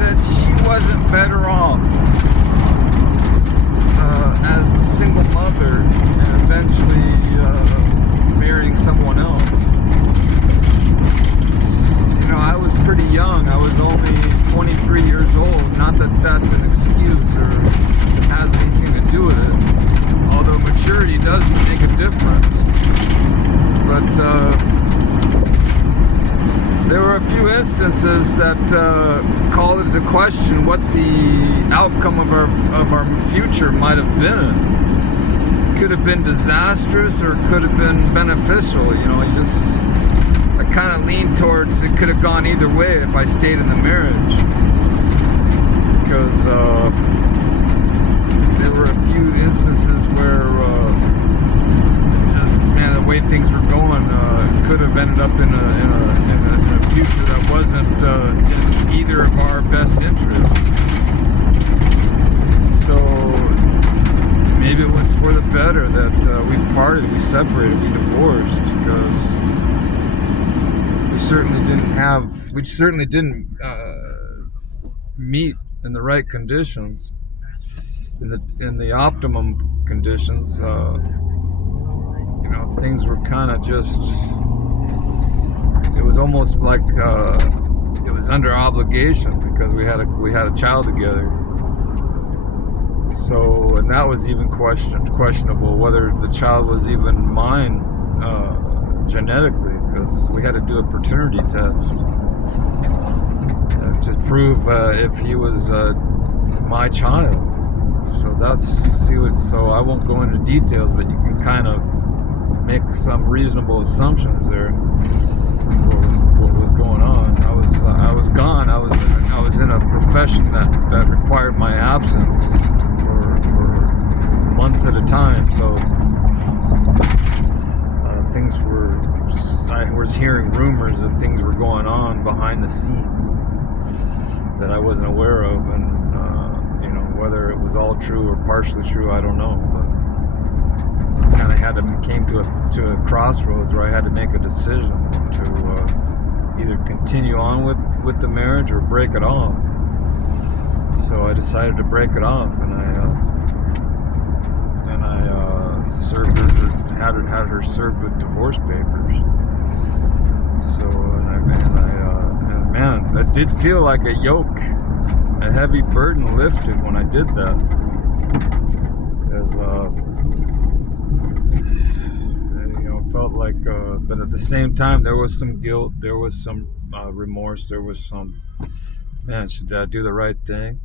that she wasn't better off as a single mother and eventually marrying someone else. You know, I was pretty young. I was only 23 years old. Not that that's an excuse or has anything to do with it. Although maturity does make a difference. But there were a few instances that called into question what the outcome of our future might have been. Could have been disastrous or could have been beneficial. You know, I kind of leaned towards it could have gone either way if I stayed in the marriage, because there were a few instances where just, man, the way things were going could have ended up in a future that wasn't in either of our best interests. So maybe it was for the better that we parted, we separated, we divorced, because we certainly didn't meet in the right conditions, in the optimum conditions. You know, things were kind of just, it was almost like it was under obligation because we had a child together. So, and that was even questionable whether the child was even mine genetically, because we had to do a paternity test to prove if he was my child. So so I won't go into details, but you can kind of make some reasonable assumptions there. What was going on? I was gone. I was in a profession that required my absence for months at a time. So I was hearing rumors that things were going on behind the scenes that I wasn't aware of, and you know, whether it was all true or partially true, I don't know. But kind of came to a crossroads where I had to make a decision to either continue on with the marriage or break it off. So I decided to break it off, and I served her, had her served with divorce papers. So and man, that did feel like a yoke, a heavy burden lifted when I did that. As felt like, but at the same time, there was some guilt, there was some remorse, there was some, man, should I do the right thing?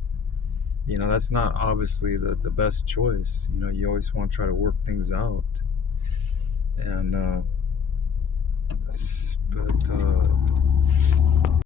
You know, that's not obviously the best choice. You know, you always want to try to work things out. And